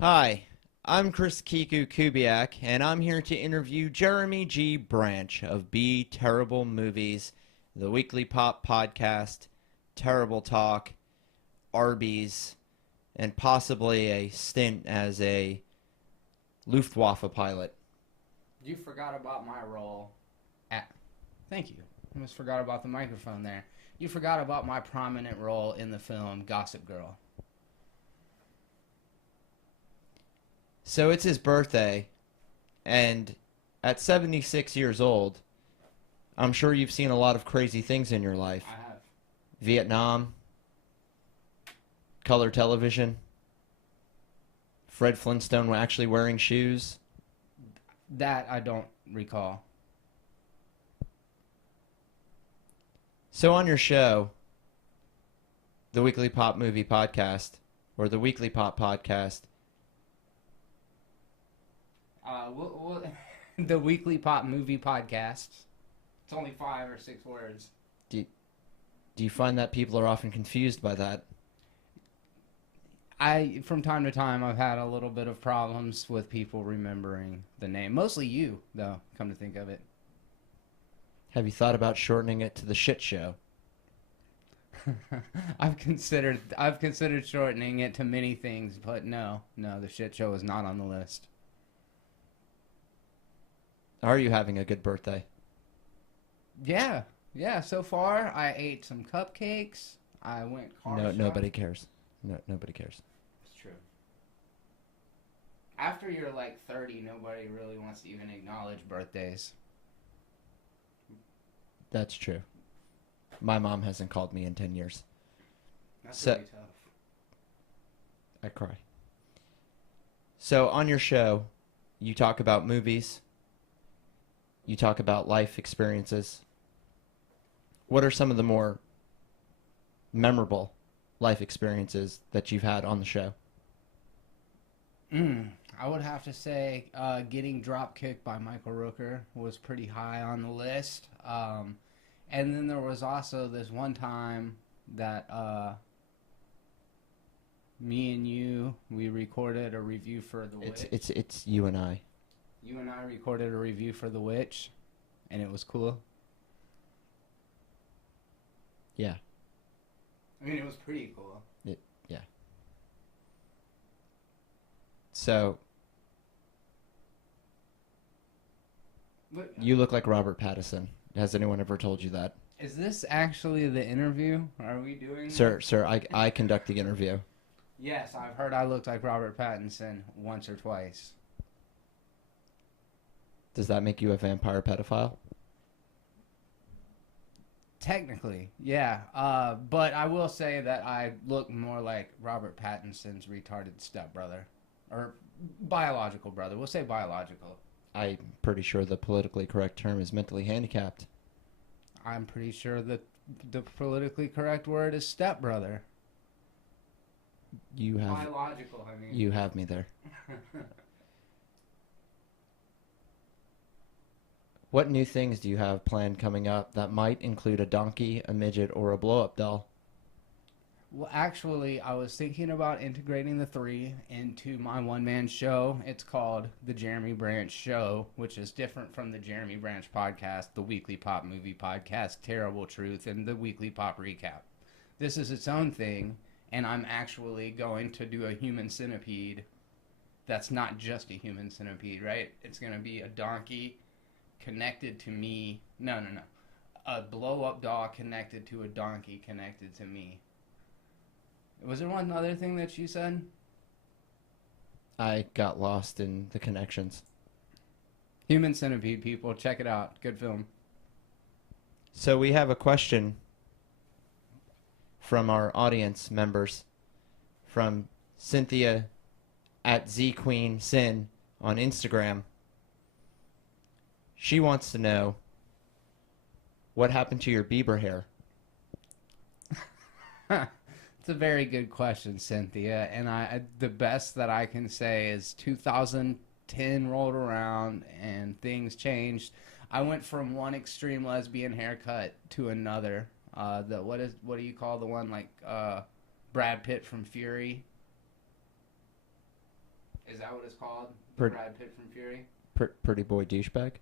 Hi, I'm Chris Kiku Kubiak, and I'm here to interview Jeremy G. Branch of B Terrible Movies, the Weekly Pop Podcast, Terrible Talk, Arby's, and possibly a stint as a Luftwaffe pilot. You forgot about my role at... Thank you. I almost forgot about the microphone there. You forgot about my prominent role in the film Gossip Girl. So it's his birthday, and at 76 years old, I'm sure you've seen a lot of crazy things in your life. I have. Vietnam, color television, Fred Flintstone actually wearing shoes. That I don't recall. So on your show, the Weekly Pop Movie Podcast, or the Weekly Pop Podcast, The Weekly Pop Movie Podcast. It's only 5 or 6 words. do you find that people are often confused by that? From time to time, I've had a little bit of problems with people remembering the name. Mostly you, though, come to think of it. Have you thought about shortening it to the Shit Show? I've considered shortening it to many things, but no, the shit show is not on the list. Are you having a good birthday? Yeah, so far I ate some cupcakes. I went car shopping. Nobody cares. No, nobody cares. It's true. After you're like 30, nobody really wants to even acknowledge birthdays. That's true. My mom hasn't called me in 10 years. That's So- really tough. I cry. So on your show, you talk about movies. You talk about life experiences. What are some of the more memorable life experiences that you've had on the show? I would have to say getting drop kicked by Michael Rooker was pretty high on the list. And then there was also this one time that me and you, we recorded a review for The Witch. It's you and I. You and I recorded a review for The Witch, and it was cool. Yeah. I mean, it was pretty cool. Yeah. So But, you look like Robert Pattinson. Has anyone ever told you that? is this actually the interview? Are we doing Sir, I conduct the interview. Yes, I've heard I looked like Robert Pattinson once or twice. Does that make you a vampire pedophile? Technically, yeah. But I will say that I look more like Robert Pattinson's retarded stepbrother. Or biological brother. We'll say biological. I'm pretty sure the politically correct term is mentally handicapped. I'm pretty sure that the politically correct word is stepbrother. You have Biological, I mean. you have me there. What new things do you have planned coming up that might include a donkey, a midget, or a blow-up doll? Well, actually, I was thinking about integrating the 3 into my one-man show. It's called The Jeremy Branch Show, which is different from the Jeremy Branch Podcast, the Weekly Pop Movie Podcast, Terrible Truth, and the Weekly Pop Recap. This is its own thing, and I'm actually going to do a human centipede that's not just a human centipede, right? It's going to be a donkey connected to me. No. A blow-up doll connected to a donkey connected to me. Was there one other thing that you said? I got lost in the connections. Human Centipede, people. Check it out. Good film. So we have a question from our audience members, from Cynthia at ZQueenSin on Instagram. She wants to know, what happened to your Bieber hair? It's a very good question, Cynthia. And the best that I can say is 2010 rolled around and things changed. I went from one extreme lesbian haircut to another. What do you call the one like Brad Pitt from Fury? Is that what it's called? Per- Brad Pitt from Fury? Pretty boy douchebag.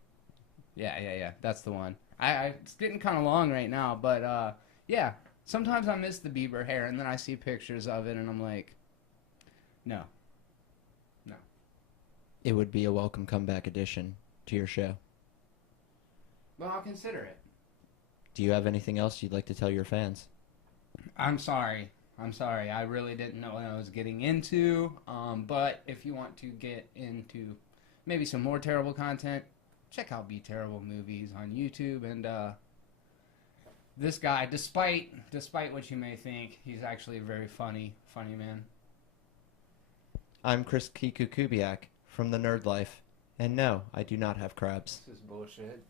Yeah. That's the one. It's getting kind of long right now, but yeah. Sometimes I miss the Bieber hair, and then I see pictures of it, and I'm like, no. It would be a welcome comeback addition to your show. Well, I'll consider it. Do you have anything else you'd like to tell your fans? I'm sorry. I really didn't know what I was getting into. But if you want to get into maybe some more terrible content, check out Be Terrible Movies on YouTube. And this guy, despite what you may think, he's actually a very funny man. I'm Chris Kiku Kubiak from The Nerd Life. And no, I do not have crabs. This is bullshit.